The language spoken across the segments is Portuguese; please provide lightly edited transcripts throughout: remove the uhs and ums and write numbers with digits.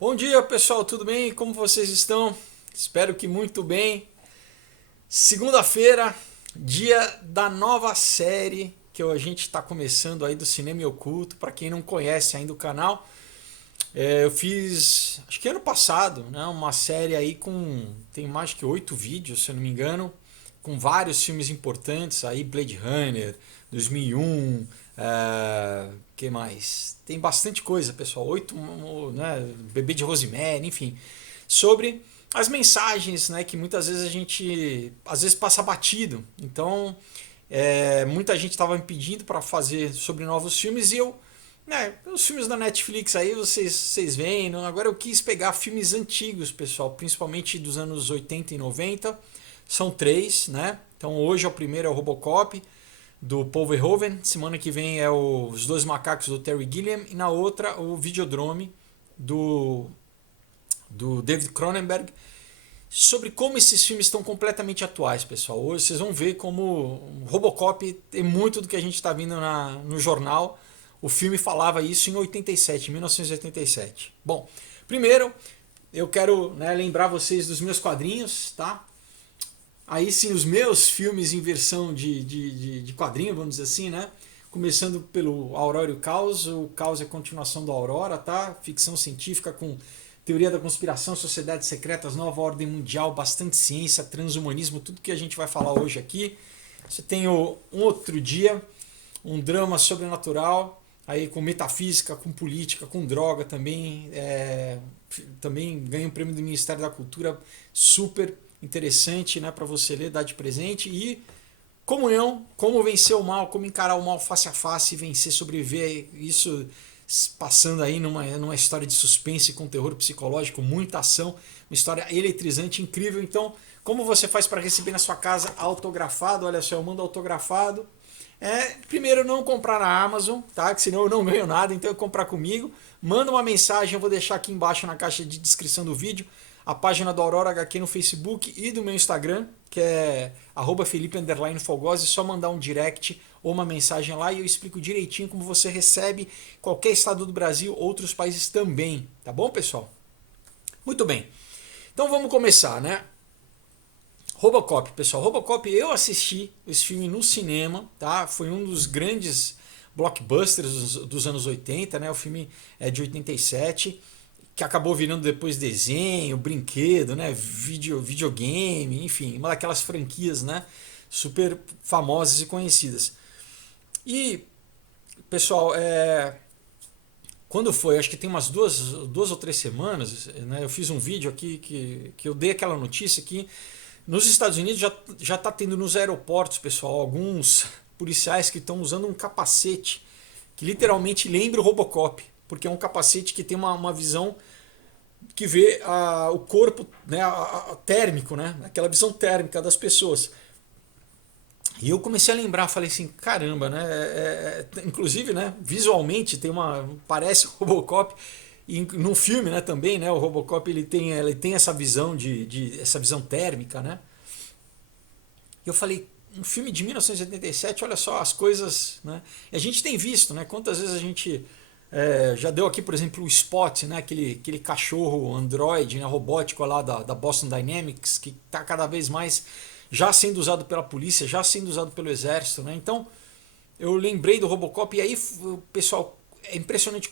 Bom dia, pessoal, tudo bem? Como vocês estão? Espero que muito bem. Segunda-feira, dia da nova série que a gente está começando aí do Cinema e Oculto. Para quem não conhece ainda o canal, eu fiz, acho que ano passado, né, uma série aí tem mais que 8 vídeos, se eu não me engano, com vários filmes importantes aí, Blade Runner, 2001, que mais? Tem bastante coisa, pessoal. Oito, né, Bebê de Rosemary, enfim, sobre as mensagens, né, que muitas vezes a gente às vezes passa batido. Então, muita gente estava me pedindo para fazer sobre novos filmes e os filmes da Netflix aí vocês veem. Agora eu quis pegar filmes antigos, pessoal, principalmente dos anos 80 e 90. São três, né? Então hoje o primeiro é o Robocop, do Paul Verhoeven. Semana que vem é Os Dois Macacos, do Terry Gilliam. E na outra, o Videodrome, do David Cronenberg. Sobre como esses filmes estão completamente atuais, pessoal. Hoje vocês vão ver como o Robocop tem muito do que a gente está vendo no jornal. O filme falava isso em 87, 1987. Bom, primeiro eu quero, né, lembrar vocês dos meus quadrinhos, tá? Aí sim, os meus filmes em versão de quadrinho, vamos dizer assim, né? Começando pelo Aurora e o Caos. O Caos é a continuação do Aurora, tá? Ficção científica com teoria da conspiração, sociedades secretas, nova ordem mundial, bastante ciência, transhumanismo, tudo que a gente vai falar hoje aqui. Você tem Um Outro Dia, um drama sobrenatural, aí com metafísica, com política, com droga também. Também ganha um prêmio do Ministério da Cultura, super interessante, né, para você ler, dar de presente. E Comunhão, como vencer o mal, como encarar o mal face a face e vencer, sobreviver. Isso passando aí numa história de suspense com terror psicológico, muita ação, uma história eletrizante, incrível. Então, como você faz para receber na sua casa autografado? Olha só, eu mando autografado. Primeiro, não comprar na Amazon, tá? Que senão eu não ganho nada, então eu comprar comigo. Manda uma mensagem, eu vou deixar aqui embaixo na caixa de descrição do vídeo a página do Aurora HQ no Facebook e do meu Instagram, que é @Felipe_Fogose. É só mandar um direct ou uma mensagem lá e eu explico direitinho como você recebe qualquer estado do Brasil, outros países também. Tá bom, pessoal? Muito bem. Então vamos começar, né? Robocop, pessoal. Robocop, eu assisti esse filme no cinema, tá? Foi um dos grandes blockbusters dos anos 80, né? O filme é de 87, que acabou virando depois desenho, brinquedo, né? Videogame, enfim, uma daquelas franquias, né? Super famosas e conhecidas. E, pessoal, quando foi? Acho que tem umas duas ou 3 semanas, né? Eu fiz um vídeo aqui que eu dei aquela notícia que nos Estados Unidos já está tendo nos aeroportos, pessoal, alguns policiais que estão usando um capacete que literalmente lembra o Robocop, porque é um capacete que tem uma visão que vê o corpo, né, térmico, né, aquela visão térmica das pessoas. E eu comecei a lembrar, falei assim, caramba, né? Inclusive, né, visualmente parece o Robocop. E no filme, né, também, né, o Robocop ele tem essa visão essa visão térmica, né? E eu falei, um filme de 1987, olha só as coisas, né? E a gente tem visto, né? Quantas vezes a gente já deu aqui, por exemplo, o Spot, né? Aquele cachorro Android, né? Robótico lá da Boston Dynamics, que está cada vez mais já sendo usado pela polícia, já sendo usado pelo exército, né? Então, eu lembrei do Robocop e aí, pessoal, é impressionante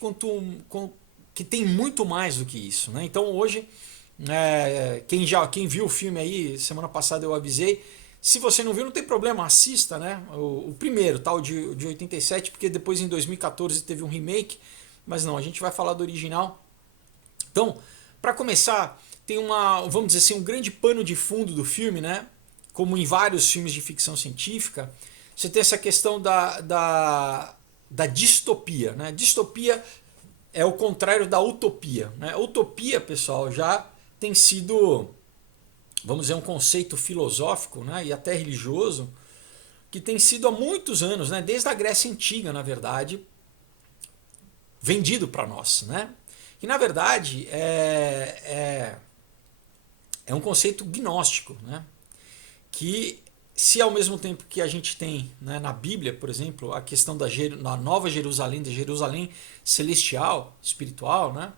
que tem muito mais do que isso, né? Então, hoje, quem viu o filme aí, semana passada eu avisei, se você não viu, não tem problema, assista, né? O primeiro, tal, de 87, porque depois em 2014 teve um remake, mas não, a gente vai falar do original. Então, para começar, tem vamos dizer assim, um grande pano de fundo do filme, né? Como em vários filmes de ficção científica, você tem essa questão da distopia, né? Distopia é o contrário da utopia, né? Utopia, pessoal, já tem sido, vamos dizer, um conceito filosófico, né, e até religioso, que tem sido há muitos anos, né, desde a Grécia Antiga, na verdade, vendido para nós. Né? Que, na verdade, é um conceito gnóstico, né, que se ao mesmo tempo que a gente tem, né, na Bíblia, por exemplo, a questão da Nova Jerusalém, da Jerusalém celestial, espiritual, né,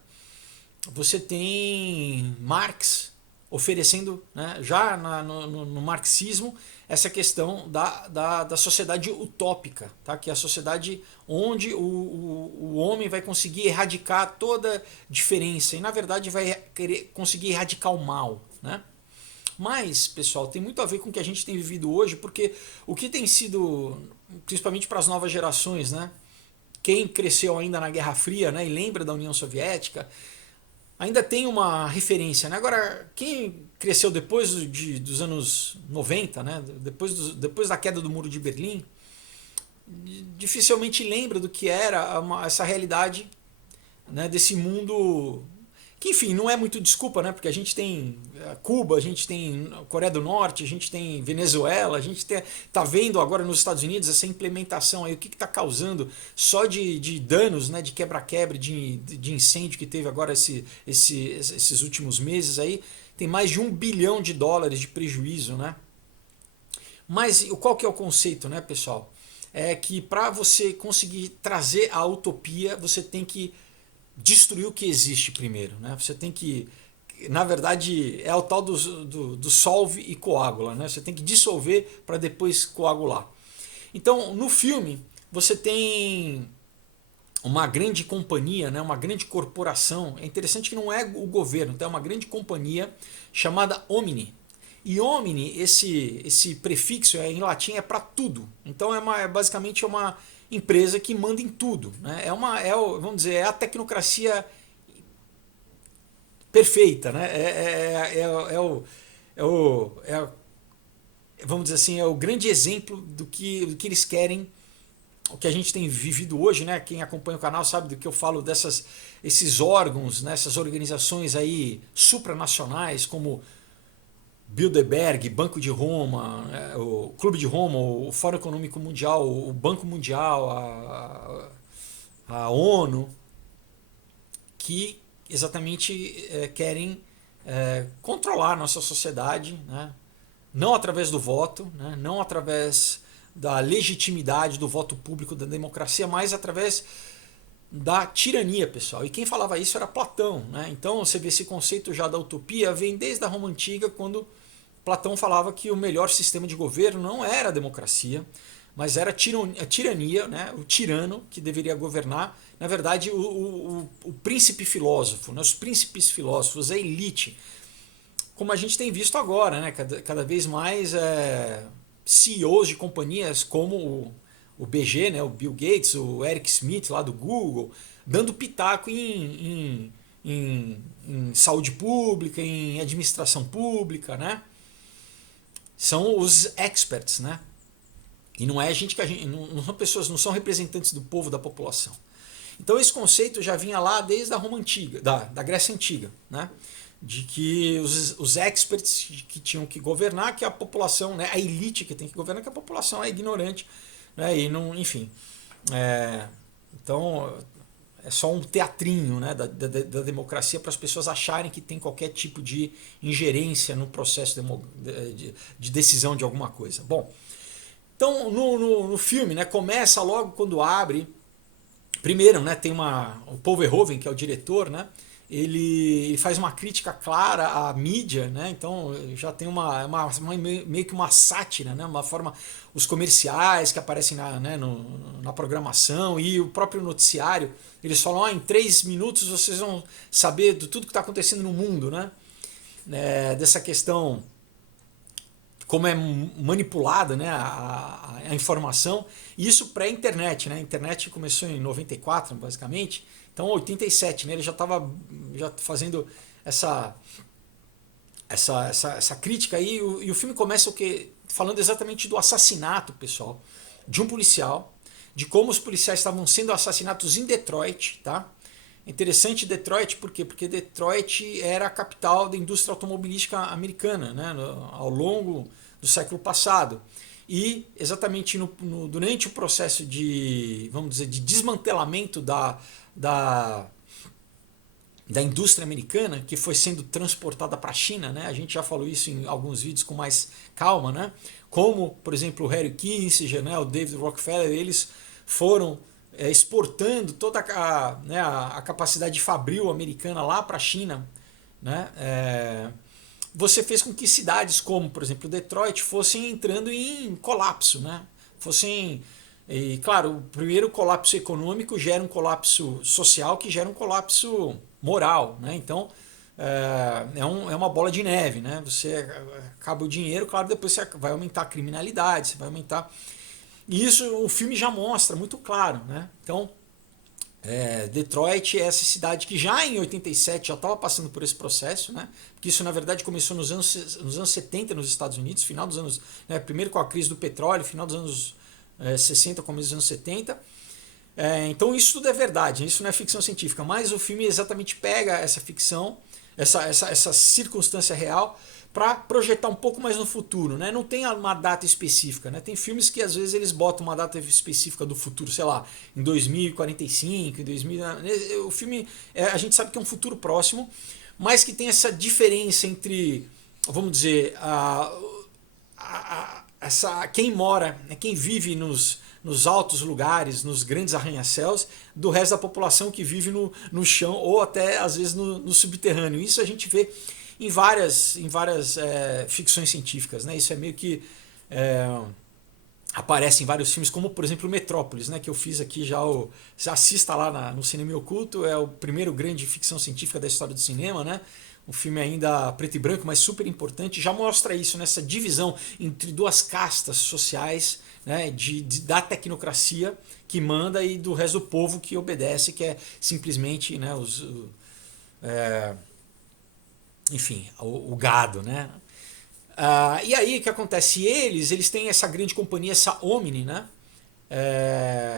você tem Marx oferecendo, né, já no marxismo, essa questão da sociedade utópica, tá? Que é a sociedade onde o homem vai conseguir erradicar toda diferença e, na verdade, vai querer conseguir erradicar o mal. Né? Mas, pessoal, tem muito a ver com o que a gente tem vivido hoje, porque o que tem sido, principalmente para as novas gerações, né? Quem cresceu ainda na Guerra Fria, né, e lembra da União Soviética, ainda tem uma referência. Né? Agora, quem cresceu depois dos anos 90, né? Depois da queda do Muro de Berlim, dificilmente lembra do que era essa realidade, né, desse mundo que, enfim, não é muito desculpa, né? Porque a gente tem Cuba, a gente tem Coreia do Norte, a gente tem Venezuela, a gente tá vendo agora nos Estados Unidos essa implementação aí, o que está causando só de danos, né? De quebra-quebra, de incêndio que teve agora esses últimos meses aí, tem mais de US$ 1 bilhão de prejuízo, né? Mas qual que é o conceito, né, pessoal? É que para você conseguir trazer a utopia, você tem que destruir o que existe primeiro. Né? Você tem que, na verdade, é o tal do solve e coagula. Né? Você tem que dissolver para depois coagular. Então, no filme, você tem uma grande companhia, né? Uma grande corporação. É interessante que não é o governo, tá? É uma grande companhia chamada Omni. E Omni, esse prefixo em latim é para tudo. Então basicamente uma empresa que manda em tudo. Né? Vamos dizer, é a tecnocracia perfeita. Né? Vamos dizer assim, é o grande exemplo do que eles querem, o que a gente tem vivido hoje. Né? Quem acompanha o canal sabe do que eu falo esses órgãos, né? Essas organizações aí supranacionais, como Bilderberg, Banco de Roma, o Clube de Roma, o Fórum Econômico Mundial, o Banco Mundial, a ONU, que exatamente querem controlar a nossa sociedade, né? Não através do voto, né? Não através da legitimidade do voto público, da democracia, mas através da tirania, pessoal. E quem falava isso era Platão. Né? Então você vê esse conceito já da utopia, vem desde a Roma Antiga, quando Platão falava que o melhor sistema de governo não era a democracia, mas era a tirania, né? O tirano que deveria governar. Na verdade, o príncipe filósofo, né? Os príncipes filósofos, a elite. Como a gente tem visto agora, né? Cada vez mais CEOs de companhias como o BG, né? O Bill Gates, o Eric Schmidt lá do Google, dando pitaco em saúde pública, em administração pública, né? São os experts, né? E não é não são pessoas, não são representantes do povo, da população. Então esse conceito já vinha lá desde a Roma Antiga, da Grécia Antiga, né? De que os experts que tinham que governar, que a população, né? A elite que tem que governar, que a população é ignorante, né? E não, enfim. Então é só um teatrinho, né, da democracia para as pessoas acharem que tem qualquer tipo de ingerência no processo de decisão de alguma coisa. Bom, então no filme, né, começa logo quando abre. Primeiro, né, tem o Paul Verhoeven, que é o diretor, né, ele faz uma crítica clara à mídia, né? Então já tem meio que uma sátira, né? Uma forma, os comerciais que aparecem na programação e o próprio noticiário, eles falam, em 3 minutos vocês vão saber de tudo que está acontecendo no mundo, né? Dessa questão, como é manipulada, né, a informação, e isso pré-internet, né? A internet começou em 94, basicamente. Então, 87, né, ele já estava fazendo essa crítica aí, e o filme começa o quê? Falando exatamente do assassinato, pessoal, de um policial, de como os policiais estavam sendo assassinados em Detroit, tá? Interessante Detroit, por quê? Porque Detroit era a capital da indústria automobilística americana, né, ao longo do século passado. E exatamente durante o processo vamos dizer, de desmantelamento da indústria americana, que foi sendo transportada para a China, né? A gente já falou isso em alguns vídeos com mais calma, né? Como, por exemplo, o Harry Kissinger, né? O David Rockefeller, eles foram exportando toda né, a capacidade fabril americana lá para a China, né, você fez com que cidades como, por exemplo, Detroit fossem entrando em colapso, né? Fossem, e claro, o primeiro colapso econômico gera um colapso social que gera um colapso moral, né? Então é uma bola de neve, né? Você acaba o dinheiro, claro, depois você vai aumentar a criminalidade, você vai aumentar. E isso o filme já mostra muito claro, né? Então Detroit é essa cidade que já em 87 já estava passando por esse processo, né? Porque isso na verdade começou nos anos 70 nos Estados Unidos, final dos anos, né, primeiro com a crise do petróleo, final dos anos 60, começo dos anos 70. Então isso tudo é verdade, isso não é ficção científica, mas o filme exatamente pega essa ficção, essa circunstância real para projetar um pouco mais no futuro, né? Não tem uma data específica, né? Tem filmes que às vezes eles botam uma data específica do futuro, sei lá, em 2045, em 2000, o filme a gente sabe que é um futuro próximo, mas que tem essa diferença entre, vamos dizer, quem mora, né, quem vive nos altos lugares, nos grandes arranha-céus, do resto da população que vive no chão ou até às vezes no subterrâneo. Isso a gente vê em várias ficções científicas, né? Isso é meio que aparece em vários filmes, como por exemplo Metrópolis, né? Que eu fiz aqui já assista lá no Cinema Oculto, é o primeiro grande ficção científica da história do cinema, né? Um filme ainda preto e branco, mas super importante, já mostra isso, nessa divisão entre duas castas sociais, né, da tecnocracia que manda e do resto do povo que obedece, que é simplesmente, né, enfim, o gado, né? E aí o que acontece? Eles têm essa grande companhia, essa Omni, né?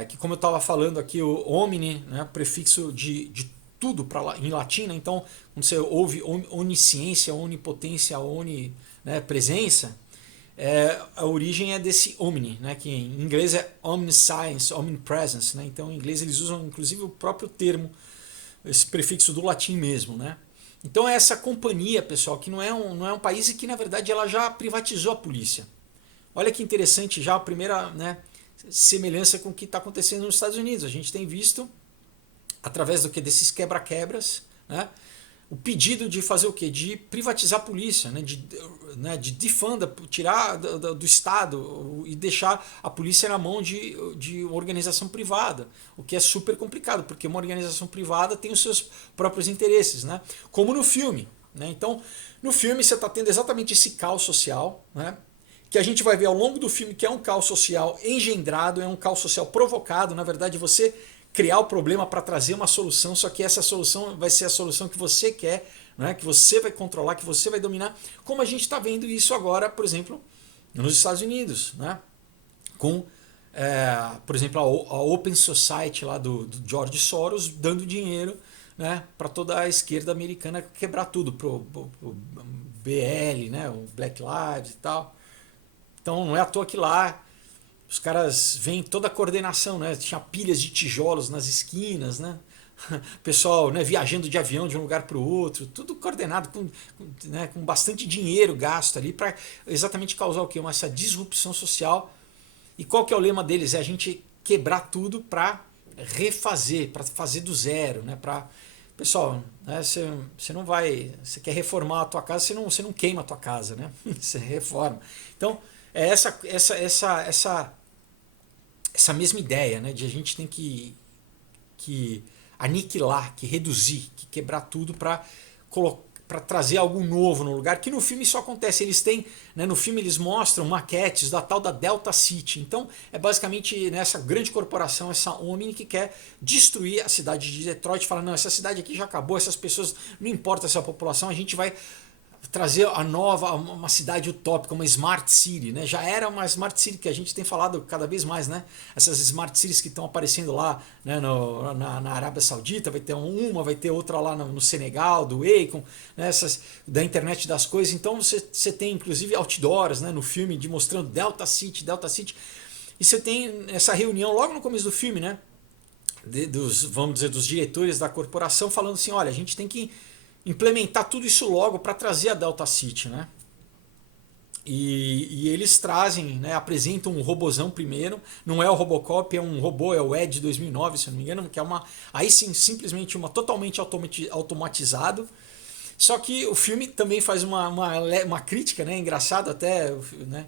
Que como eu estava falando aqui, o Omni, né, prefixo de tudo em latim, né? Então quando você ouve onisciência, onipotência, né, presença, a origem é desse Omni, né, que em inglês é omniscience, omnipresence, né? Então em inglês eles usam inclusive o próprio termo, esse prefixo do latim mesmo, né? Então é essa companhia, pessoal, que não é um país e que na verdade ela já privatizou a polícia. Olha que interessante já a primeira, né, semelhança com o que está acontecendo nos Estados Unidos. A gente tem visto, através desses quebra-quebras, né, o pedido de fazer o quê? De privatizar a polícia, né, de defunda, tirar do Estado e deixar a polícia na mão de uma organização privada, o que é super complicado, porque uma organização privada tem os seus próprios interesses, né, como no filme, né? Então, no filme você está tendo exatamente esse caos social, né, que a gente vai ver ao longo do filme que é um caos social engendrado, é um caos social provocado, na verdade você criar o problema para trazer uma solução, só que essa solução vai ser a solução que você quer, né? Que você vai controlar, que você vai dominar, como a gente está vendo isso agora, por exemplo, nos Estados Unidos, né? Com, por exemplo, a Open Society lá do George Soros dando dinheiro, né, para toda a esquerda americana quebrar tudo, pro BL, né, o Black Lives e tal. Então não é à toa que lá os caras veem toda a coordenação, né? Tinha pilhas de tijolos nas esquinas, né? Pessoal, né, viajando de avião de um lugar para o outro, tudo coordenado né, com bastante dinheiro gasto ali para exatamente causar o quê? Essa disrupção social. E qual que é o lema deles? É a gente quebrar tudo para refazer, para fazer do zero, né? Pessoal, né, você não vai, você quer reformar a tua casa, você não queima a tua casa, né? Você reforma. Então é essa mesma ideia, né, de a gente tem que aniquilar, que reduzir, que quebrar tudo para trazer algo novo no lugar, que no filme isso acontece. Eles têm, né, no filme eles mostram maquetes da tal da Delta City. Então é basicamente nessa grande corporação, essa Omni, que quer destruir a cidade de Detroit, fala, não, essa cidade aqui já acabou, essas pessoas, não importa essa população, a gente vai trazer uma cidade utópica, uma Smart City, né? Já era uma Smart City que a gente tem falado cada vez mais, né? Essas Smart Cities que estão aparecendo lá, né, na Arábia Saudita, vai ter vai ter outra lá no Senegal, do Akon, né? Essas da internet das coisas. Então você tem inclusive outdoors, né, no filme mostrando Delta City, e você tem essa reunião logo no começo do filme, né? Vamos dizer, dos diretores da corporação falando assim, olha, a gente tem que implementar tudo isso logo para trazer a Delta City, né? E eles trazem, né, apresentam um robozão primeiro, não é o Robocop, é um robô, é o Ed 2009, se eu não me engano, que é uma, aí sim, simplesmente uma totalmente automatizado. Só que o filme também faz uma crítica, né, engraçado até, né,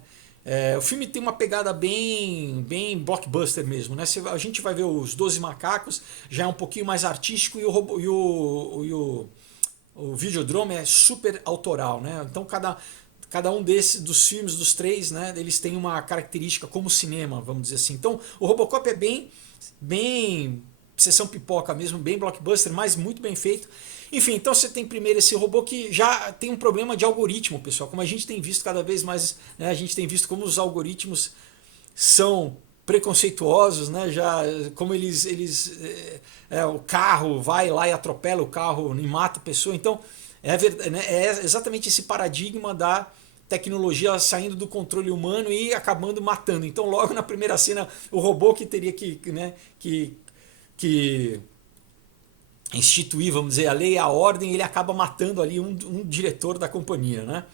o filme tem uma pegada bem blockbuster mesmo, né? A gente vai ver os Doze Macacos, já é um pouquinho mais artístico e o Videodrome é super autoral, né? Então cada um dos filmes, dos três, né, eles têm uma característica como cinema, vamos dizer assim. Então o Robocop é bem sessão pipoca mesmo, bem blockbuster, mas muito bem feito. Enfim, então você tem primeiro esse robô que já tem um problema de algoritmo, pessoal. Como a gente tem visto cada vez mais, né, a gente tem visto como os algoritmos são preconceituosos, né? Já como o carro vai lá e atropela o carro e mata a pessoa. Então é exatamente esse paradigma da tecnologia saindo do controle humano e acabando matando. Então logo na primeira cena o robô que teria que instituir, vamos dizer, a lei e a ordem, ele acaba matando ali um diretor da companhia, né?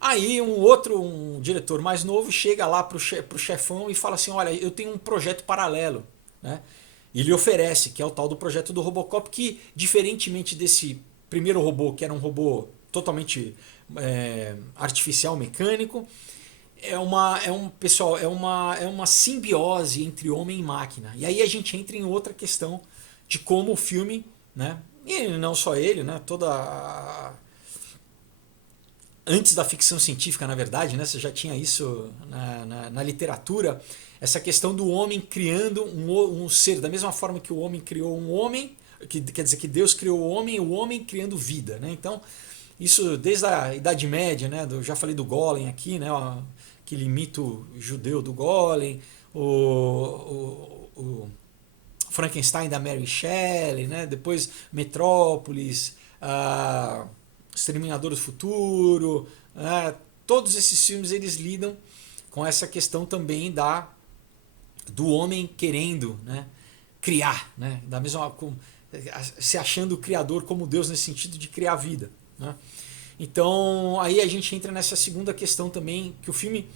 Aí um diretor mais novo chega lá pro chefão e fala assim, olha, eu tenho um projeto paralelo, né? E ele oferece, que é o tal do projeto do Robocop, que diferentemente desse primeiro robô, que era um robô totalmente artificial, mecânico, é uma simbiose entre homem e máquina. E aí a gente entra em outra questão de como o filme, né? E não só ele, né? Antes da ficção científica, na verdade, né? Você já tinha isso na literatura, essa questão do homem criando um ser, da mesma forma que o homem criou um homem, que quer dizer que Deus criou o homem criando vida, né? Então, isso desde a Idade Média, né? Já falei do Golem aqui, né? Aquele mito judeu do Golem, o Frankenstein da Mary Shelley, né? Depois Metrópolis, Exterminador do Futuro, todos esses filmes eles lidam com essa questão também do homem querendo, né, criar, né, da mesma se achando o criador como Deus nesse sentido de criar vida, né? Então aí a gente entra nessa segunda questão também que o filme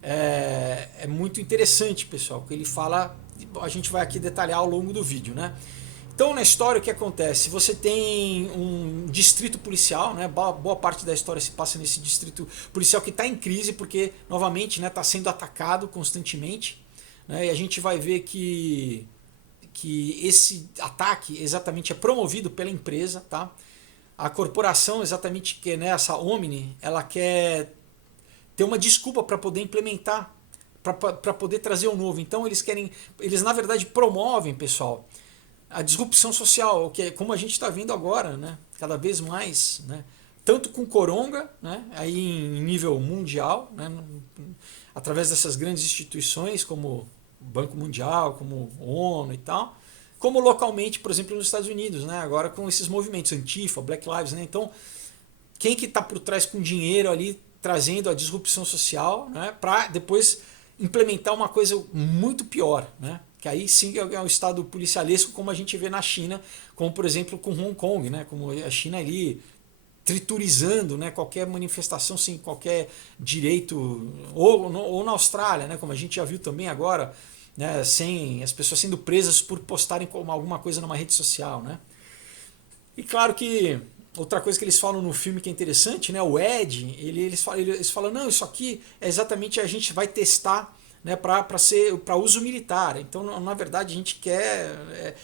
é muito interessante, pessoal, que ele fala, a gente vai aqui detalhar ao longo do vídeo, né? Então na história o que acontece? Você tem um distrito policial, né? Boa parte da história se passa nesse distrito policial que está em crise porque novamente está sendo atacado constantemente, né? E a gente vai ver que esse ataque exatamente é promovido pela empresa, tá? A corporação exatamente que, né, essa Omni, ela quer ter uma desculpa para poder implementar, para poder trazer o novo. Então eles na verdade promovem, pessoal, a disrupção social, que é como a gente está vendo agora, né? Cada vez mais, né? Tanto com Coronga, né? Aí em nível mundial, né? Através dessas grandes instituições como o Banco Mundial, como a ONU e tal, como localmente, por exemplo, nos Estados Unidos, né? Agora com esses movimentos Antifa, Black Lives, né? Então, quem que está por trás com dinheiro ali trazendo a disrupção social, né? Para depois implementar uma coisa muito pior, né? Que aí sim é um estado policialesco como a gente vê na China, como por exemplo com Hong Kong, né? Como a China ali triturizando, né, qualquer manifestação sem qualquer direito, ou na Austrália, né, como a gente já viu também agora, né, sem as pessoas sendo presas por postarem alguma coisa numa rede social, né? E claro que outra coisa que eles falam no filme que é interessante, né, o Ed, eles falam, não, isso aqui é exatamente a gente vai testar, né, para uso militar. Então, na verdade, a gente quer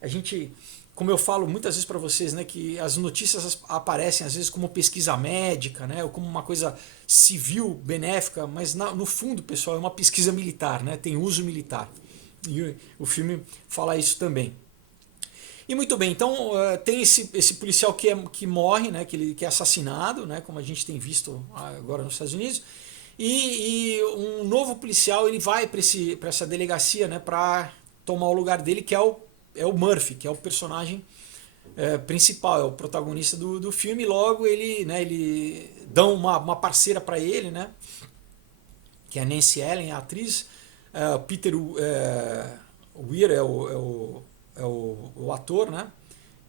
a gente, como eu falo muitas vezes para vocês, né, que as notícias aparecem às vezes como pesquisa médica, né, ou como uma coisa civil benéfica, mas no fundo, pessoal, é uma pesquisa militar, né, tem uso militar. E o filme fala isso também. E muito bem, então tem esse policial que morre, né, que é assassinado, né, como a gente tem visto agora nos Estados Unidos, e um novo policial ele vai para essa delegacia, né, para tomar o lugar dele, que é o Murphy, que é o personagem principal, é o protagonista do filme. E logo ele dão uma parceira para ele, né, que é a Nancy Allen, a atriz. Peter Weir é o ator, né?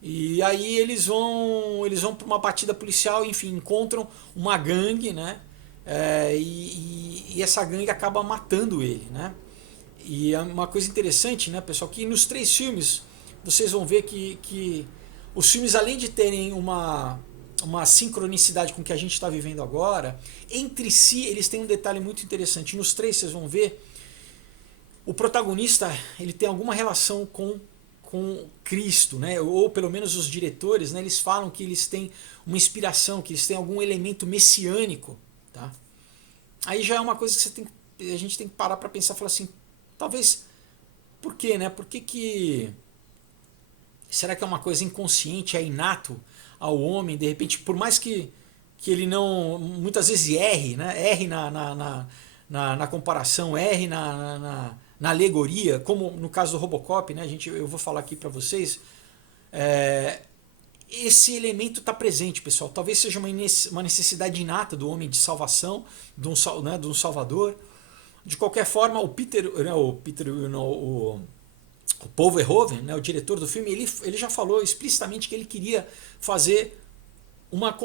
E aí eles vão para uma batida policial, enfim, encontram uma gangue, né? e essa gangue acaba matando ele, né? E é uma coisa interessante, né, pessoal, que nos 3 filmes vocês vão ver que os filmes, além de terem uma sincronicidade com o que a gente está vivendo agora, entre si eles têm um detalhe muito interessante. Nos 3 vocês vão ver o protagonista, ele tem alguma relação com Cristo, né? Ou pelo menos os diretores, né? Eles falam que eles têm uma inspiração, que eles têm algum elemento messiânico, tá? Aí já é uma coisa que a gente tem que parar para pensar, falar assim, talvez, por quê, né? Por que será que é uma coisa inconsciente, é inato ao homem, de repente, por mais que ele não, muitas vezes erre, né? Erre na comparação, erre na alegoria, como no caso do Robocop, né? Eu vou falar aqui para vocês, é, esse elemento está presente, pessoal. Talvez seja uma necessidade inata do homem de salvação, de um salvador. De qualquer forma, o Paul Verhoeven, né, o diretor do filme, ele já falou explicitamente que ele queria fazer uma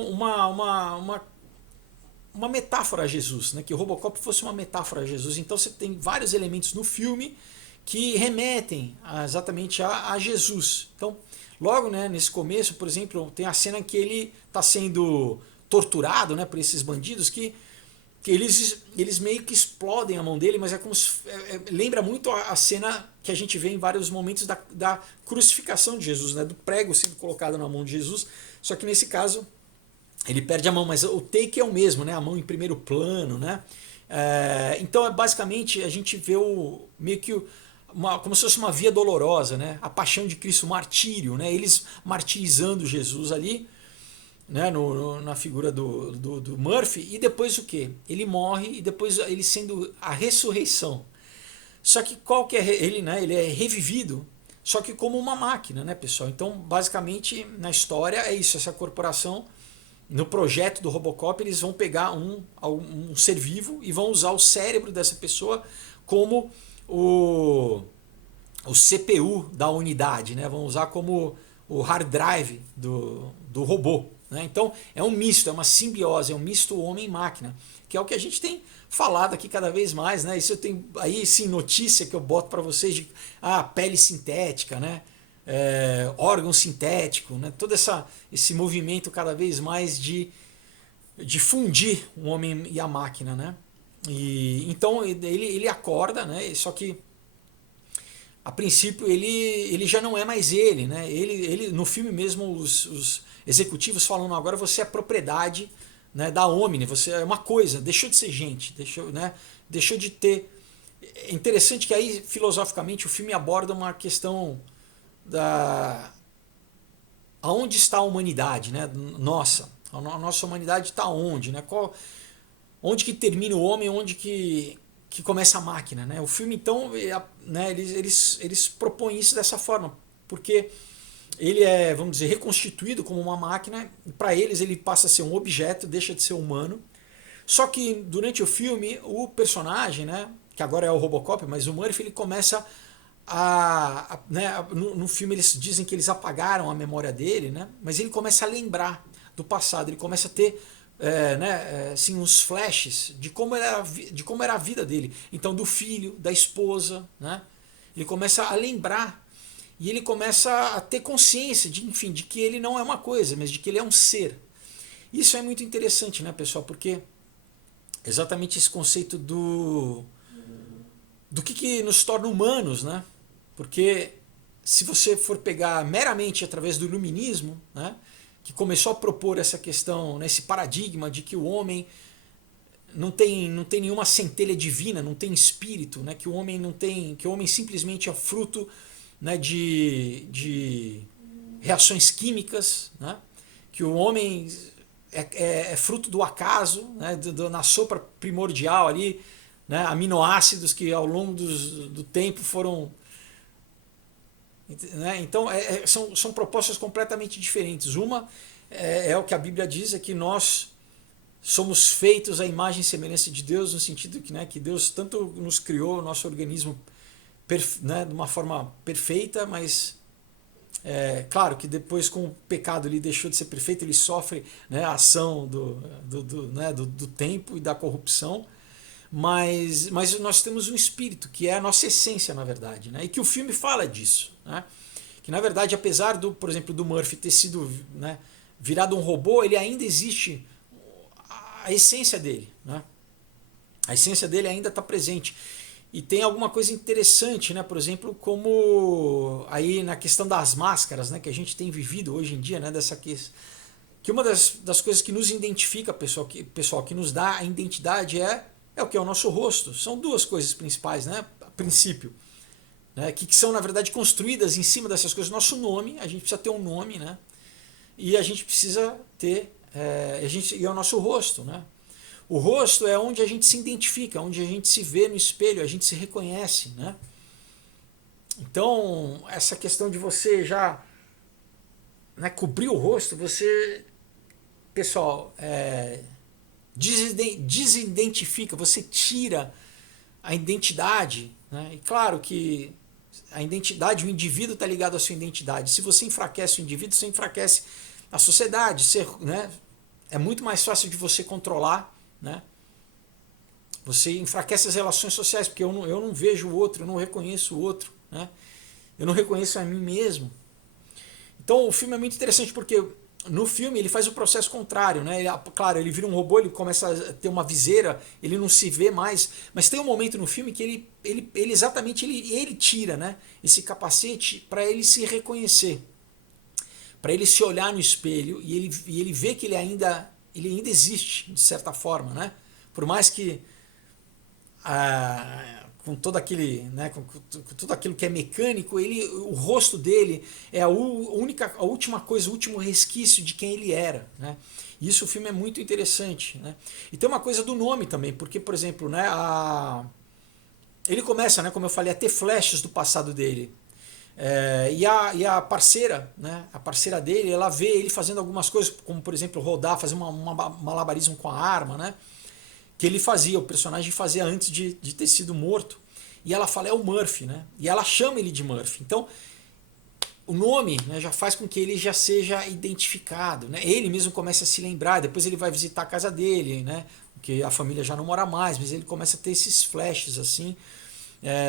metáfora a Jesus, né, que o Robocop fosse uma metáfora a Jesus. Então você tem vários elementos no filme que remetem exatamente a Jesus. Então, logo, né, nesse começo, por exemplo, tem a cena que ele está sendo torturado, né, por esses bandidos que eles meio que explodem a mão dele, mas é como se, lembra muito a cena que a gente vê em vários momentos da crucificação de Jesus, né, do prego sendo colocado na mão de Jesus, só que nesse caso ele perde a mão, mas o take é o mesmo, né, a mão em primeiro plano, né. Então basicamente a gente vê meio que como se fosse uma via dolorosa, né, a paixão de Cristo, o martírio, né, eles martirizando Jesus ali, né, na figura do Murphy, e depois o que? Ele morre e depois ele sendo a ressurreição. Só que qual que é ele, né? Ele é revivido, só que como uma máquina, né, pessoal? Então, basicamente, na história é isso, essa corporação, no projeto do Robocop, eles vão pegar um ser vivo e vão usar o cérebro dessa pessoa como o CPU da unidade, né? Vão usar como o hard drive do robô. Né? Então é um misto, é uma simbiose, é um misto homem-máquina, que é o que a gente tem falado aqui cada vez mais. Né? Isso eu tenho aí sim notícia que eu boto para vocês de pele sintética, né? Órgão sintético, né? Todo esse movimento cada vez mais de fundir o homem e a máquina. Né? Então ele acorda, né? Só que a princípio ele já não é mais ele, né? Ele no filme mesmo os executivos falam, não, agora você é propriedade, né, da Omni, você é uma coisa, deixou de ser gente, deixou de ter. É interessante que aí filosoficamente o filme aborda uma questão da aonde está a humanidade, né? A nossa humanidade está onde, né? Onde que termina o homem, onde que começa a máquina, né? O filme então, né, eles propõem isso dessa forma, porque ele é, vamos dizer, reconstituído como uma máquina, e para eles ele passa a ser um objeto, deixa de ser humano. Só que durante o filme o personagem, né, que agora é o Robocop, mas o Murphy, ele começa no filme eles dizem que eles apagaram a memória dele, né, mas ele começa a lembrar do passado, ele começa a ter assim, uns flashes de como era a vida dele. Então, do filho, da esposa, né? Ele começa a lembrar e ele começa a ter consciência enfim, de que ele não é uma coisa, mas de que ele é um ser. Isso é muito interessante, né, pessoal? Porque exatamente esse conceito do que nos torna humanos, né? Porque se você for pegar meramente através do iluminismo, né, que começou a propor essa questão, né, esse paradigma de que o homem não tem nenhuma centelha divina, não tem espírito, né, que o homem simplesmente é fruto, né, de reações químicas, né, que o homem é fruto do acaso, né, na sopa primordial ali, né, aminoácidos que ao longo do tempo foram. Né? Então são propostas completamente diferentes. Uma é o que a Bíblia diz, é que nós somos feitos à imagem e semelhança de Deus, no sentido que, né, que Deus tanto nos criou o nosso organismo, né, de uma forma perfeita, mas Claro que depois, com o pecado, ele deixou de ser perfeito, ele sofre, né, a ação do tempo e da corrupção, mas nós temos um espírito, que é a nossa essência, na verdade, né, e que o filme fala disso. Né, que, na verdade, apesar por exemplo, do Murphy ter sido, né, virado um robô, ele ainda existe a essência dele. Né, a essência dele ainda está presente. E tem alguma coisa interessante, né? Por exemplo, como aí na questão das máscaras, né? Que a gente tem vivido hoje em dia, né? Que uma das coisas que nos identifica, pessoal, que nos dá a identidade é o que é o nosso rosto. São duas coisas principais, né? A princípio, né? Que são, na verdade, construídas em cima dessas coisas. Nosso nome, a gente precisa ter um nome, né? E a gente precisa ter, e é o nosso rosto, né? O rosto é onde a gente se identifica, onde a gente se vê no espelho, a gente se reconhece, né? Então, essa questão de você já, né, cobrir o rosto, você, pessoal, desidentifica, você tira a identidade, né? E claro que a identidade, o indivíduo está ligado à sua identidade. Se você enfraquece o indivíduo, você enfraquece a sociedade. Né? É muito mais fácil de você controlar, né? Você enfraquece as relações sociais, porque eu não vejo o outro, eu não reconheço o outro, né? Eu não reconheço a mim mesmo. Então o filme é muito interessante porque no filme ele faz o processo contrário, né? Claro, ele vira um robô, ele começa a ter uma viseira, ele não se vê mais, mas tem um momento no filme que ele exatamente ele tira, né, esse capacete para ele se reconhecer, para ele se olhar no espelho e ele vê que ele ainda existe, de certa forma, né? Por mais que com todo aquele, né, com tudo aquilo que é mecânico, o rosto dele é a última coisa, o último resquício de quem ele era, né? E isso o filme é muito interessante, né? E tem uma coisa do nome também, porque, por exemplo, né, ele começa, né, como eu falei, a ter flashes do passado dele. E a parceira, né, a parceira dele, ela vê ele fazendo algumas coisas, como por exemplo rodar, fazer um malabarismo com a arma, né, que ele fazia, o personagem fazia antes de ter sido morto. E ela fala, é o Murphy, né, e ela chama ele de Murphy. Então o nome, né, já faz com que ele já seja identificado, né, ele mesmo começa a se lembrar, depois ele vai visitar a casa dele, né, porque a família já não mora mais, mas ele começa a ter esses flashes assim,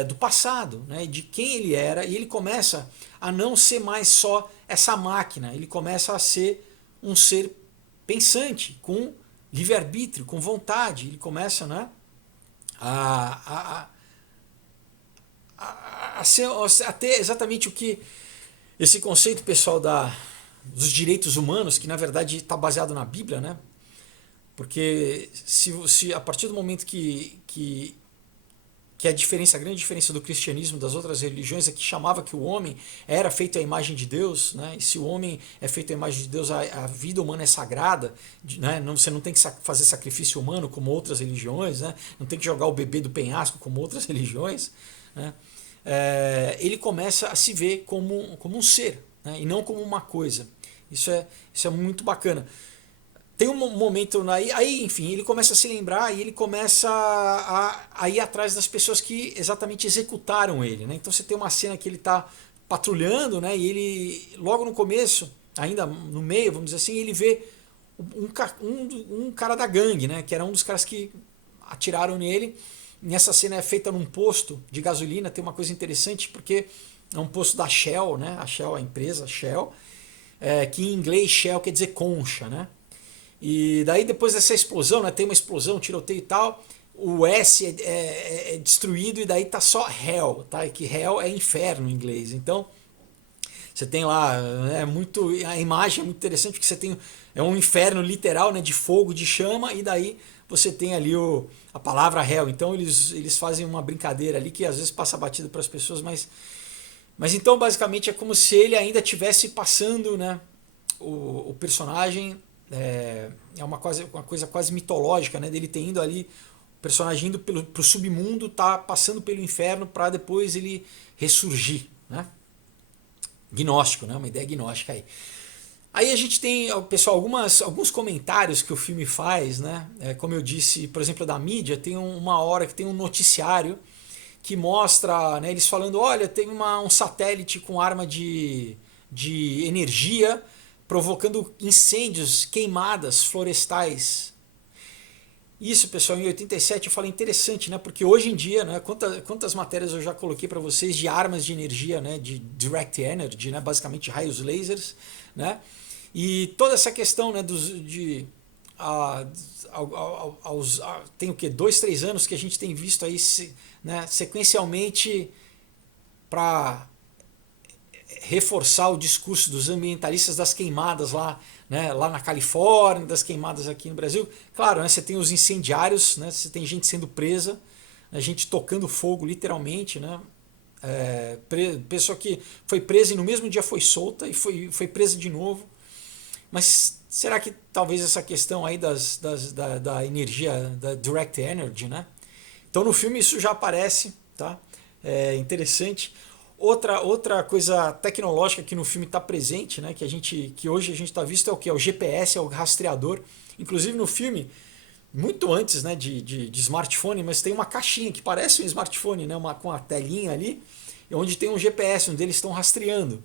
do passado, né, de quem ele era, e ele começa a não ser mais só essa máquina, ele começa a ser um ser pensante, com livre-arbítrio, com vontade, ele começa, né, a, a ter exatamente o que esse conceito, pessoal, dos direitos humanos, que na verdade está baseado na Bíblia, né, porque se a partir do momento que a grande diferença do cristianismo das outras religiões é que chamava que o homem era feito à imagem de Deus, né? E se o homem é feito à imagem de Deus, a vida humana é sagrada, né? Você não tem que fazer sacrifício humano como outras religiões, né? Não tem que jogar o bebê do penhasco como outras religiões, né? Ele começa a se ver como um ser, né? E não como uma coisa. Isso é muito bacana. Tem um momento aí, enfim, ele começa a se lembrar e ele começa a ir atrás das pessoas que exatamente executaram ele, né? Então você tem uma cena que ele está patrulhando, né? E ele, logo no começo, ainda no meio, vamos dizer assim, ele vê um cara da gangue, né? Que era um dos caras que atiraram nele. Nessa cena é feita num posto de gasolina. Tem uma coisa interessante porque é um posto da Shell, né? A Shell, a empresa Shell, que em inglês Shell quer dizer concha, né? E daí depois dessa explosão, né, tem uma explosão, tiroteio e tal, o S é destruído e daí tá só Hell, tá? Que Hell é inferno em inglês. Então você tem lá, a imagem é muito interessante porque você tem um inferno literal, né, de fogo, de chama, e daí você tem ali a palavra Hell. Então eles fazem uma brincadeira ali que às vezes passa batido para as pessoas, mas então basicamente é como se ele ainda estivesse passando, né, o personagem. É uma coisa quase mitológica, né? Dele ter indo ali, o personagem indo pro submundo, tá passando pelo inferno para depois ele ressurgir, né? Gnóstico, né? Uma ideia gnóstica aí. Aí a gente tem, pessoal, alguns comentários que o filme faz, né? Como eu disse, por exemplo, da mídia, tem uma hora que tem um noticiário que mostra, né, eles falando, olha, tem um satélite com arma de de energia, provocando incêndios, queimadas florestais. Isso, pessoal, em 87 eu falei interessante, né? Porque hoje em dia, né, quantas matérias eu já coloquei para vocês de armas de energia, né, de direct energy, né, basicamente raios lasers, né? E toda essa questão, né, a, tem o que 2, 3 anos que a gente tem visto aí, né, sequencialmente para reforçar o discurso dos ambientalistas das queimadas lá, né, lá na Califórnia, das queimadas aqui no Brasil. Claro, né, você tem os incendiários, né, você tem gente sendo presa, né, gente tocando fogo literalmente, né, pessoa que foi presa e no mesmo dia foi solta e foi presa de novo. Mas será que talvez essa questão aí da energia, da direct energy, né? Então no filme isso já aparece, tá? É interessante. Outra coisa tecnológica que no filme está presente, né, que hoje a gente está visto é o que? É o GPS, é o rastreador. Inclusive no filme, muito antes, né, de smartphone, mas tem uma caixinha que parece um smartphone, né, com a telinha ali, onde tem um GPS, onde eles estão rastreando.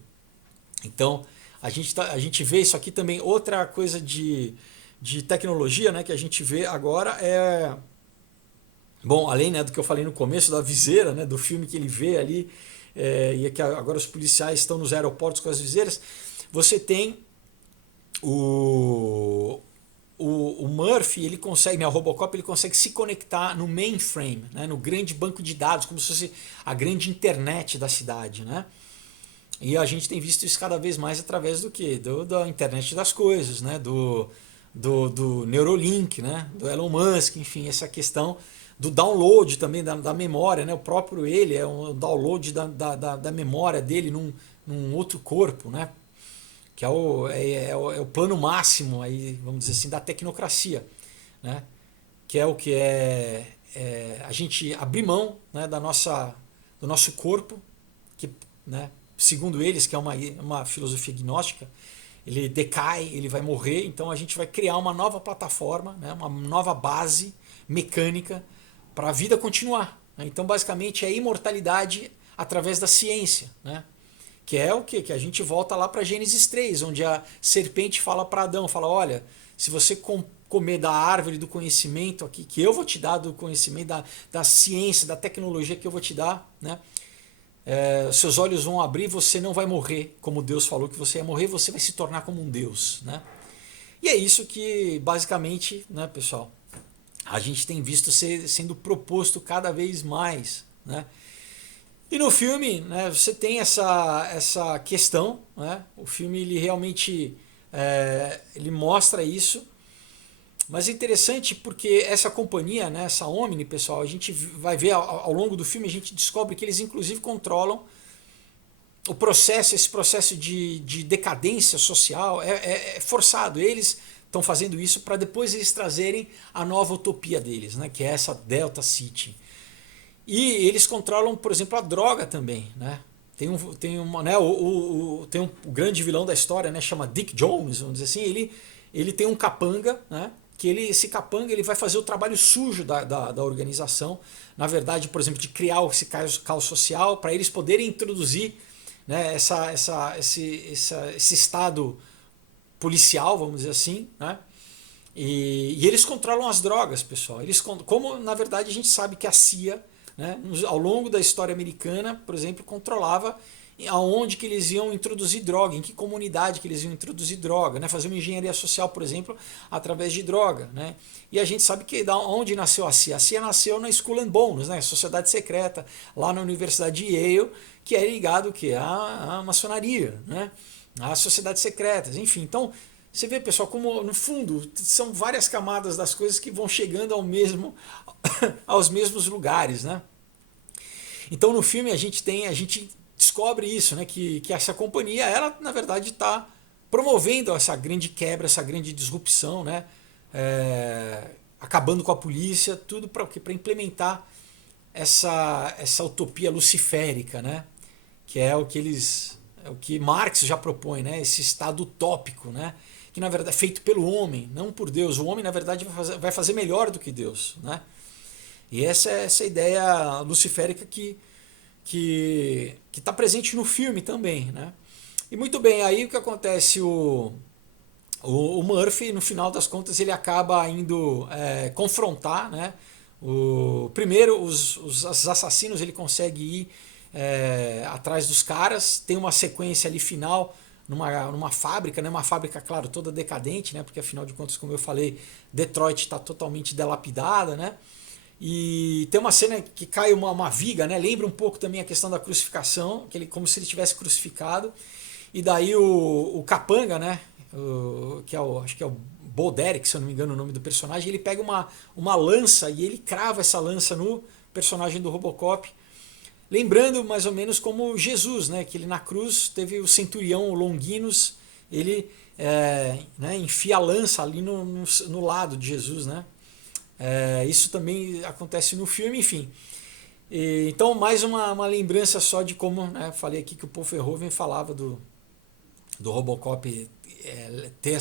Então a gente vê isso aqui também. Outra coisa de tecnologia, né, que a gente vê agora é. Bom, além, né, do que eu falei no começo da viseira, né, do filme que ele vê ali, e que agora os policiais estão nos aeroportos com as viseiras, você tem o Murphy, ele consegue, né, o Robocop, ele consegue se conectar no mainframe, né, no grande banco de dados, como se fosse a grande internet da cidade, né? E a gente tem visto isso cada vez mais através do que? Da internet das coisas, né? Do Neuralink, né? Do Elon Musk, enfim, essa questão do download também da memória, né? O próprio ele é um download da memória dele num outro corpo, né? Que é o plano máximo aí, vamos dizer assim, da tecnocracia, né? Que é o que a gente abrir mão, né, do nosso corpo, que, né, segundo eles, que é uma filosofia gnóstica, ele decai, ele vai morrer, então a gente vai criar uma nova plataforma, né, uma nova base mecânica para a vida continuar, né? Então basicamente é a imortalidade através da ciência, né? Que é o que? Que a gente volta lá para Gênesis 3, onde a serpente fala para Adão, fala, olha, se você comer da árvore do conhecimento aqui, que eu vou te dar, do conhecimento da ciência, da tecnologia que eu vou te dar, né? Seus olhos vão abrir, você não vai morrer como Deus falou que você ia morrer, você vai se tornar como um Deus, né? E é isso que basicamente, né, pessoal, a gente tem visto sendo proposto cada vez mais, né? E no filme, né, você tem essa questão, né? O filme ele realmente ele mostra isso. Mas é interessante porque essa companhia, né, essa Omni, pessoal, a gente vai ver ao longo do filme, a gente descobre que eles inclusive controlam o processo, esse processo de decadência social é forçado. Eles estão fazendo isso para depois eles trazerem a nova utopia deles, né, que é essa Delta City. E eles controlam, por exemplo, a droga também, né? Tem o grande vilão da história, né, chama Dick Jones, vamos dizer assim, ele tem um capanga, né? Que esse capanga ele vai fazer o trabalho sujo da organização, na verdade, por exemplo, de criar esse caos social para eles poderem introduzir, né, esse estado policial, vamos dizer assim, né? E eles controlam as drogas, pessoal. Como na verdade a gente sabe que a CIA, né, ao longo da história americana, por exemplo, controlava aonde que eles iam introduzir droga, em que comunidade que eles iam introduzir droga, né? Fazer uma engenharia social, por exemplo, através de droga, né? E a gente sabe que da onde nasceu a CIA? A CIA nasceu na Skull and Bones, né? Sociedade secreta, lá na Universidade de Yale, que é ligado que à maçonaria, né? Às sociedades secretas, enfim. Então, você vê, pessoal, como no fundo são várias camadas das coisas que vão chegando aos mesmos lugares, né? Então no filme a gente descobre isso, né? Que essa companhia, ela na verdade está promovendo essa grande quebra, essa grande disrupção, né? Acabando com a polícia, tudo para implementar essa utopia luciférica, né? Que é o que Marx já propõe, né? Esse estado utópico, né? Que na verdade é feito pelo homem, não por Deus. O homem na verdade vai fazer melhor do que Deus, né? E essa ideia luciférica que está presente no filme também, né? E muito bem, aí o que acontece? O Murphy, no final das contas, ele acaba indo confrontar, né? Primeiro, os assassinos, ele consegue ir atrás dos caras. Tem uma sequência ali final numa fábrica, né? Uma fábrica, claro, toda decadente, né? Porque afinal de contas, como eu falei, Detroit está totalmente delapidada, né? E tem uma cena que cai uma viga, né? Lembra um pouco também a questão da crucificação, que ele, como se ele tivesse crucificado. E daí o Capanga, né? Que é acho que é o Bo Derek, se eu não me engano o nome do personagem, ele pega uma lança e ele crava essa lança no personagem do Robocop, lembrando mais ou menos como Jesus, né? Que ele na cruz teve o centurião, o Longinos, ele né, enfia a lança ali no lado de Jesus, né? Isso também acontece no filme, enfim. Então, mais uma lembrança só de como, né, falei aqui que o Paul Verhoeven falava do Robocop ter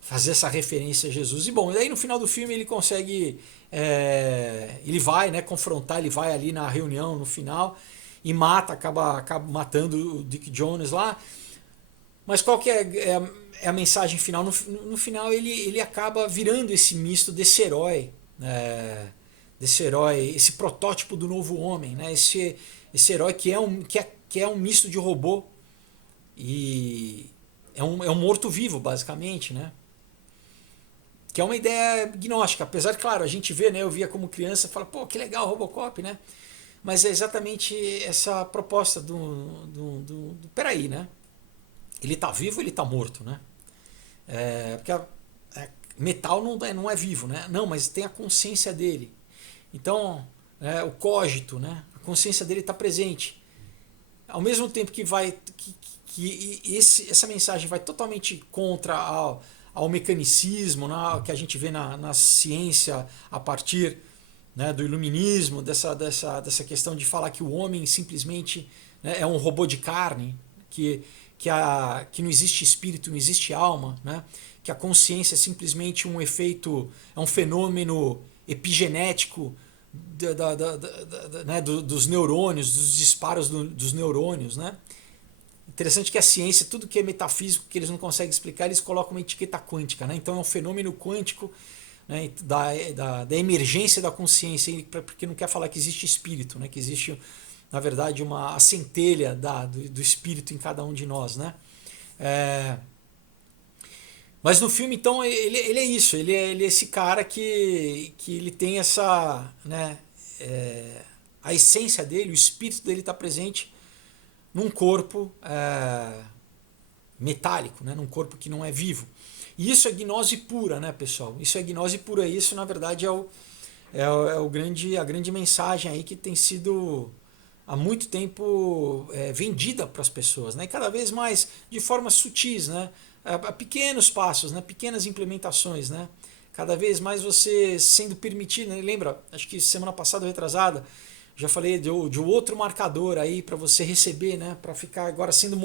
fazer essa referência a Jesus. E bom, daí no final do filme ele consegue, ele vai, né, confrontar, ele vai ali na reunião no final e acaba matando o Dick Jones lá. Mas qual que é a mensagem final? No final ele acaba virando esse misto desse herói, esse protótipo do novo homem, né? Esse herói que é um misto de robô e é um morto-vivo, basicamente, né? Que é uma ideia gnóstica, apesar de, claro, a gente vê, né? Eu via como criança e fala, pô, que legal, Robocop, né? Mas é exatamente essa proposta peraí, né? Ele tá vivo ou ele tá morto, né? Porque metal não é vivo, né? Não, mas tem a consciência dele. Então, o cogito, né? A consciência dele está presente. Ao mesmo tempo que essa mensagem vai totalmente contra ao mecanicismo, né, que a gente vê na ciência a partir, né, do iluminismo, dessa questão de falar que o homem simplesmente, né, é um robô de carne, que não existe espírito, não existe alma, né, que a consciência é simplesmente um efeito, é um fenômeno epigenético né, dos neurônios, dos disparos dos neurônios, né? Interessante que a ciência, tudo que é metafísico que eles não conseguem explicar, eles colocam uma etiqueta quântica, né? Então é um fenômeno quântico, né, da emergência da consciência, porque não quer falar que existe espírito, né? Que existe, na verdade, a centelha do espírito em cada um de nós, né? Mas no filme, então, ele é isso, ele é esse cara que ele tem essa, né, a essência dele, o espírito dele está presente num corpo metálico, né, num corpo que não é vivo. E isso é gnose pura, né, pessoal? Isso é gnose pura. Isso, na verdade, a grande mensagem aí que tem sido há muito tempo vendida para as pessoas, né? E cada vez mais de formas sutis, né? A pequenos passos, né? Pequenas implementações, né? Cada vez mais você sendo permitido, né? Lembra, acho que semana passada ou retrasada, já falei de outro marcador aí para você receber, né? Para ficar agora sendo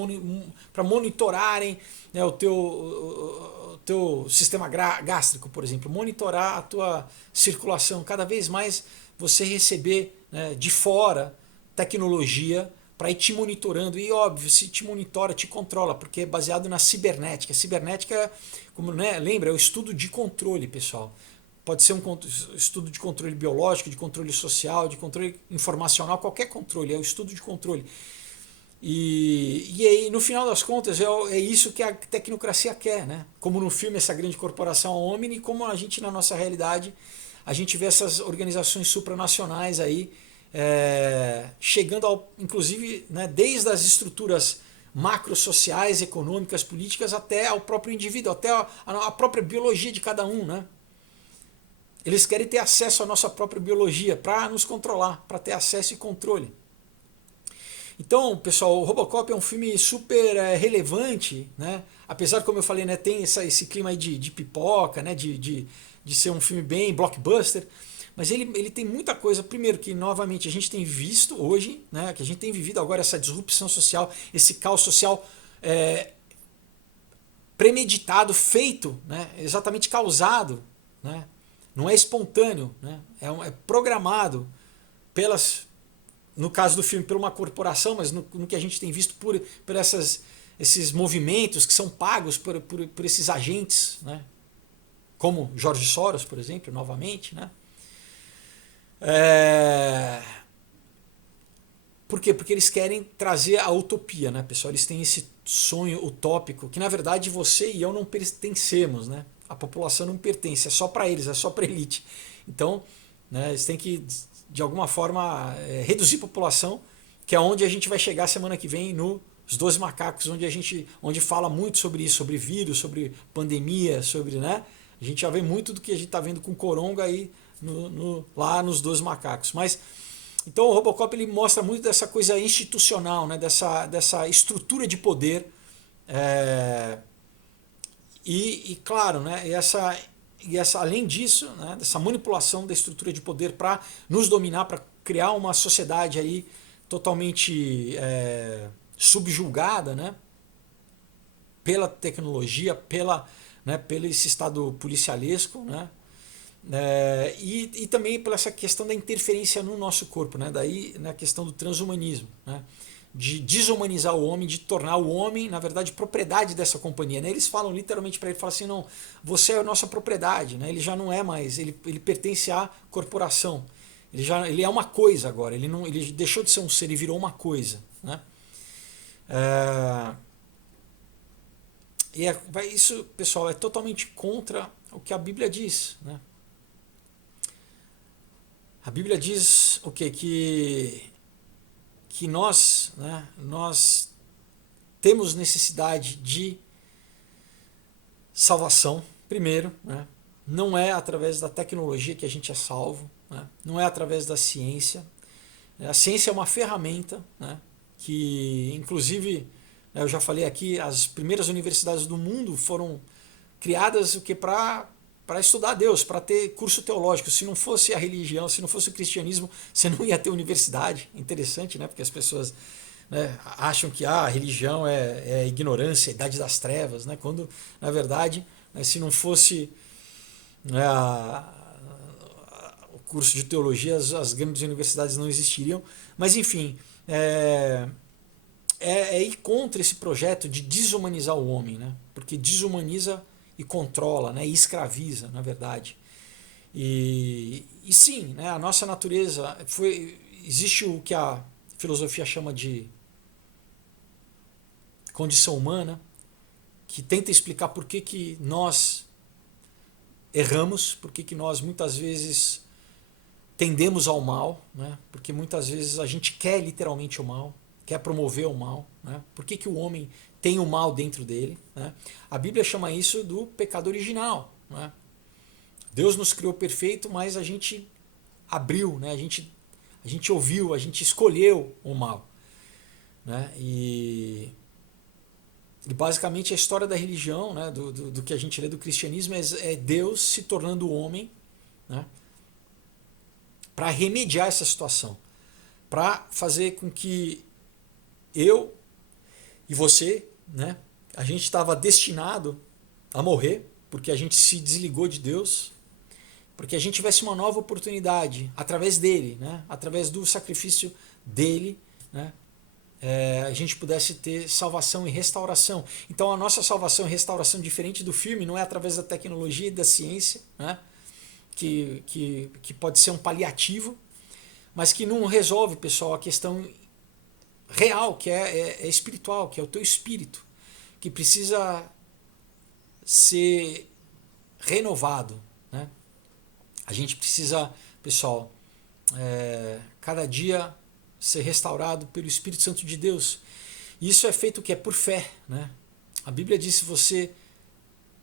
para monitorarem, né, o teu sistema gástrico, por exemplo, monitorar a tua circulação, cada vez mais você receber, né, de fora tecnologia para ir te monitorando. E óbvio, se te monitora, te controla, porque é baseado na cibernética. Cibernética, como, né, lembra, é o estudo de controle, pessoal. Pode ser um estudo de controle biológico, de controle social, de controle informacional, qualquer controle, é o estudo de controle. E aí, no final das contas, é isso que a tecnocracia quer, né? Como no filme essa grande corporação Omni, como a gente na nossa realidade, a gente vê essas organizações supranacionais aí, chegando inclusive, né, desde as estruturas macrosociais, econômicas, políticas, até ao próprio indivíduo, até a própria biologia de cada um, né? Eles querem ter acesso à nossa própria biologia para nos controlar, para ter acesso e controle. Então, pessoal, o Robocop é um filme super relevante, né? Apesar, como eu falei, né, tem esse clima aí de pipoca, né, de ser um filme bem blockbuster, mas ele tem muita coisa. Primeiro que, novamente, a gente tem visto hoje, né, que a gente tem vivido agora essa disrupção social, esse caos social premeditado, feito, né, exatamente causado, né? Não é espontâneo, né? É programado no caso do filme, por uma corporação, mas no que a gente tem visto por essas esses movimentos que são pagos por esses agentes, né? Como Jorge Soros, por exemplo, novamente, né? Por quê? Porque eles querem trazer a utopia, né, pessoal? Eles têm esse sonho utópico que, na verdade, você e eu não pertencemos, né? A população não pertence, é só para eles, é só para a elite. Então, né, eles têm que, de alguma forma, reduzir a população, que é onde a gente vai chegar semana que vem nos 12 macacos, onde fala muito sobre isso, sobre vírus, sobre pandemia, sobre, né? A gente já vê muito do que a gente está vendo com Coronga aí lá nos 12 macacos. Mas então o Robocop ele mostra muito dessa coisa institucional, né? dessa estrutura de poder. Claro, né? Além disso, né? Dessa manipulação da estrutura de poder para nos dominar, para criar uma sociedade aí totalmente subjugada, né? Pela tecnologia, pelo esse estado policialesco, né? E também pela essa questão da interferência no nosso corpo, né? Daí na questão do transhumanismo, né? De desumanizar o homem, de tornar o homem, na verdade, propriedade dessa companhia. Né? Eles falam literalmente para ele, falam assim, não, você é a nossa propriedade, né? Ele já não é mais, ele pertence à corporação. Ele é uma coisa agora, ele deixou de ser um ser e virou uma coisa. Né? Isso, pessoal, é totalmente contra o que a Bíblia diz. Né? A Bíblia diz o quê? Que nós, né, nós temos necessidade de salvação, primeiro. Né? Não é através da tecnologia que a gente é salvo, né? Não é através da ciência. A ciência é uma ferramenta, né, que, inclusive, eu já falei aqui, as primeiras universidades do mundo foram criadas para estudar Deus, para ter curso teológico. Se não fosse a religião, se não fosse o cristianismo, você não ia ter universidade. Interessante, né? Porque as pessoas, né, acham que a religião é ignorância, idade das trevas, né? Quando, na verdade, né, se não fosse, né, o curso de teologia, as grandes universidades não existiriam. Mas, enfim, ir contra esse projeto de desumanizar o homem, né? Porque desumaniza e controla, né? E escraviza, na verdade. E sim, né? A nossa natureza existe o que a filosofia chama de condição humana, que tenta explicar por que nós erramos, por que nós muitas vezes tendemos ao mal, né? Porque muitas vezes a gente quer literalmente o mal, quer promover o mal. Né? Por que o homem tem o mal dentro dele? Né? A Bíblia chama isso do pecado original. Né? Deus nos criou perfeito, mas a gente abriu, né? a gente ouviu, a gente escolheu o mal. Né? E basicamente a história da religião, né? do que a gente lê do cristianismo, é Deus se tornando homem, né? Para remediar essa situação, para fazer com que eu e você, né, a gente estava destinado a morrer, porque a gente se desligou de Deus, porque a gente tivesse uma nova oportunidade através dele, né, através do sacrifício dele, né, a gente pudesse ter salvação e restauração. Então a nossa salvação e restauração, diferente do filme, não é através da tecnologia e da ciência, né, que pode ser um paliativo, mas que não resolve, pessoal, a questão real, que é espiritual, que é o teu espírito, que precisa ser renovado. Né? A gente precisa, pessoal, cada dia ser restaurado pelo Espírito Santo de Deus. E isso é feito o que? É por fé. Né? A Bíblia diz, se você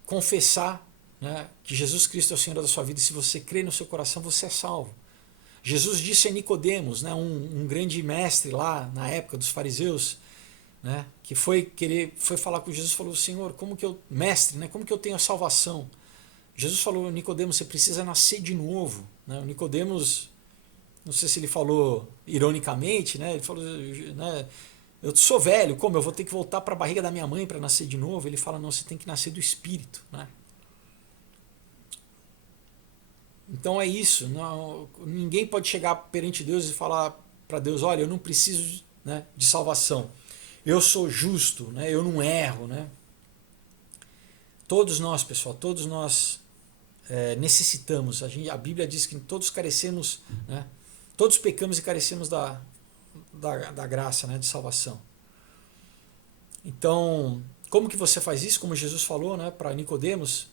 confessar, né, que Jesus Cristo é o Senhor da sua vida, e se você crê no seu coração, você é salvo. Jesus disse a Nicodemos, né, um grande mestre lá na época dos fariseus, né, que foi falar com Jesus, falou: Senhor, mestre, né, como que eu tenho a salvação? Jesus falou: Nicodemos, você precisa nascer de novo. Né? O Nicodemos, não sei se ele falou ironicamente, né, ele falou, né, eu sou velho, como eu vou ter que voltar para a barriga da minha mãe para nascer de novo? Ele fala: não, você tem que nascer do Espírito. Né? Então é isso. Não, ninguém pode chegar perante Deus e falar para Deus: olha, eu não preciso, né, de salvação. eu sou justo, né? Eu não erro, né? Todos nós, pessoal, todos nós necessitamos. A Bíblia diz que todos carecemos, né? Todos pecamos e carecemos da graça, né? De salvação. Então, como que você faz isso? Como Jesus falou, né? Para Nicodemos,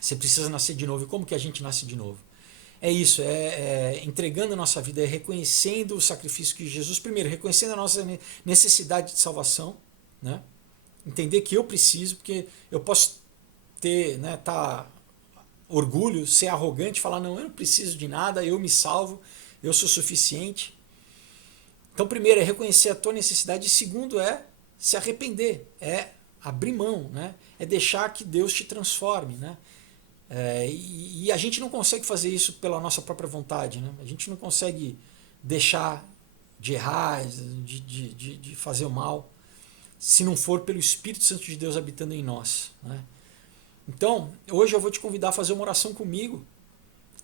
você precisa nascer de novo. E como que a gente nasce de novo? É isso, entregando a nossa vida, é reconhecendo o sacrifício que Jesus, primeiro, reconhecendo a nossa necessidade de salvação, né? Entender que eu preciso, porque eu posso ter, né, orgulho, ser arrogante, falar, não, eu não preciso de nada, eu me salvo, eu sou suficiente. Então, primeiro, é reconhecer a tua necessidade, e segundo, é se arrepender, é abrir mão, né? É deixar que Deus te transforme, né? E a gente não consegue fazer isso pela nossa própria vontade, né? A gente não consegue deixar de errar, de fazer o mal, se não for pelo Espírito Santo de Deus habitando em nós, né? Então, hoje eu vou te convidar a fazer uma oração comigo,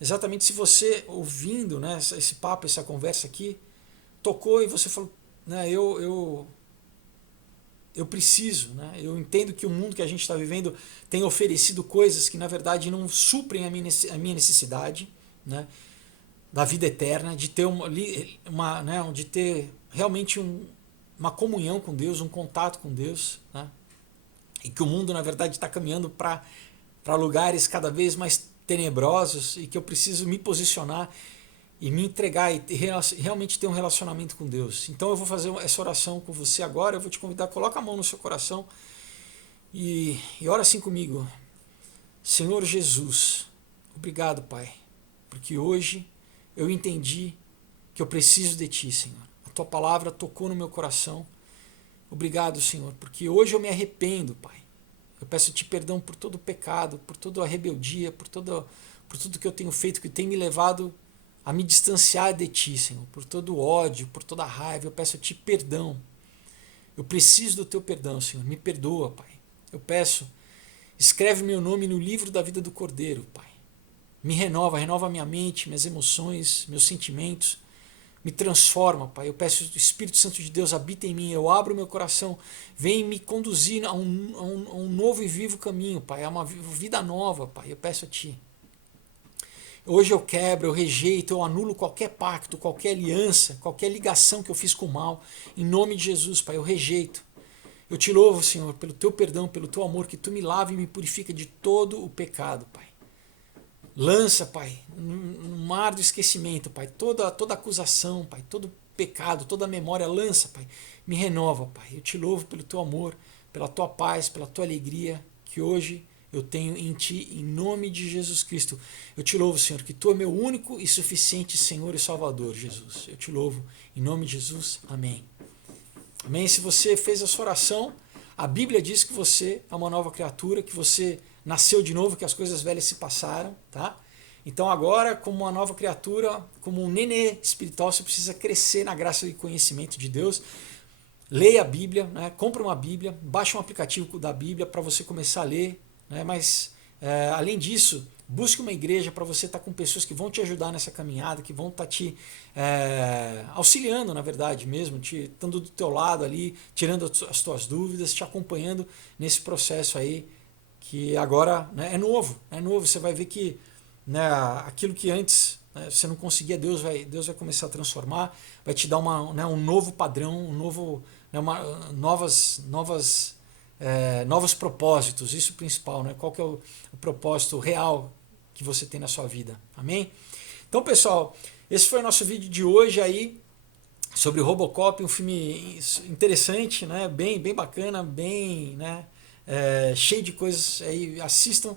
exatamente se você ouvindo, né, esse papo, essa conversa aqui, tocou e você falou, né, eu preciso, né? Eu entendo que o mundo que a gente está vivendo tem oferecido coisas que na verdade não suprem a minha necessidade, né? Da vida eterna, de ter né? De ter realmente uma comunhão com Deus, um contato com Deus, né? E que o mundo na verdade está caminhando para lugares cada vez mais tenebrosos e que eu preciso me posicionar e me entregar e realmente ter um relacionamento com Deus. Então eu vou fazer essa oração com você agora, eu vou te convidar, coloca a mão no seu coração e ora assim comigo. Senhor Jesus, obrigado, Pai, porque hoje eu entendi que eu preciso de Ti, Senhor. A Tua palavra tocou no meu coração. Obrigado, Senhor, porque hoje eu me arrependo, Pai. Eu peço-te perdão por todo o pecado, por toda a rebeldia, por tudo que eu tenho feito, que tem me levado a me distanciar de Ti, Senhor, por todo o ódio, por toda a raiva. Eu peço-te perdão. Eu preciso do Teu perdão, Senhor. Me perdoa, Pai. Eu peço, escreve meu nome no livro da vida do Cordeiro, Pai. Me renova minha mente, minhas emoções, meus sentimentos. Me transforma, Pai. Eu peço que o Espírito Santo de Deus habita em mim. Eu abro o meu coração. Vem me conduzir a um novo e vivo caminho, Pai. A uma vida nova, Pai. Eu peço a Ti. Hoje eu quebro, eu rejeito, eu anulo qualquer pacto, qualquer aliança, qualquer ligação que eu fiz com o mal. Em nome de Jesus, Pai, eu rejeito. Eu te louvo, Senhor, pelo Teu perdão, pelo Teu amor, que Tu me lava e me purifica de todo o pecado, Pai. Lança, Pai, no mar do esquecimento, Pai, toda acusação, Pai, todo pecado, toda memória, lança, Pai. Me renova, Pai. Eu te louvo pelo Teu amor, pela Tua paz, pela Tua alegria, que hoje eu tenho em Ti, em nome de Jesus Cristo. Eu te louvo, Senhor, que Tu é meu único e suficiente Senhor e Salvador, Jesus. Eu te louvo, em nome de Jesus. Amém. Amém. Se você fez essa oração, a Bíblia diz que você é uma nova criatura, que você nasceu de novo, que as coisas velhas se passaram, tá? Então agora, como uma nova criatura, como um nenê espiritual, você precisa crescer na graça e conhecimento de Deus. Leia a Bíblia, né? Compre uma Bíblia, baixe um aplicativo da Bíblia para você começar a ler, né? Mas além disso, busque uma igreja para você estar com pessoas que vão te ajudar nessa caminhada, que vão estar te auxiliando, na verdade mesmo, estando do teu lado ali, tirando as tuas dúvidas, te acompanhando nesse processo aí, que agora, né, é novo, você vai ver que, né, aquilo que antes, né, você não conseguia, Deus vai começar a transformar, vai te dar um novo padrão, novos propósitos, isso é o principal, né? Qual que é o propósito real que você tem na sua vida, amém? Então, pessoal, esse foi o nosso vídeo de hoje aí, sobre Robocop, um filme interessante, né? Bem bacana, né? Cheio de coisas aí, assistam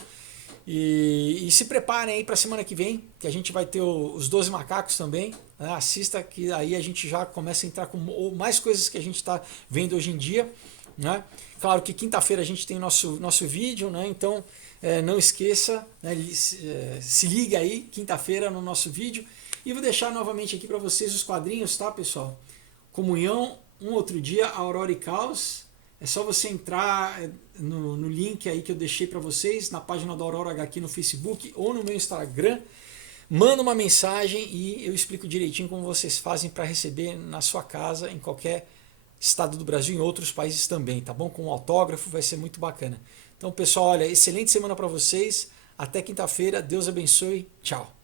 e se preparem aí para a semana que vem, que a gente vai ter os 12 macacos também, né? Assista, que aí a gente já começa a entrar com mais coisas que a gente está vendo hoje em dia, né? Claro que quinta-feira a gente tem nosso vídeo, né? Então não esqueça, né? Se liga aí, quinta-feira no nosso vídeo, e vou deixar novamente aqui para vocês os quadrinhos, tá, pessoal? Comunhão, um outro dia, Aurora e Caos. É só você entrar no link aí que eu deixei para vocês, na página da Aurora HQ no Facebook ou no meu Instagram. Manda uma mensagem e eu explico direitinho como vocês fazem para receber na sua casa, em qualquer estado do Brasil, em outros países também, tá bom? Com um autógrafo, vai ser muito bacana. Então, pessoal, olha, excelente semana para vocês. Até quinta-feira. Deus abençoe. Tchau.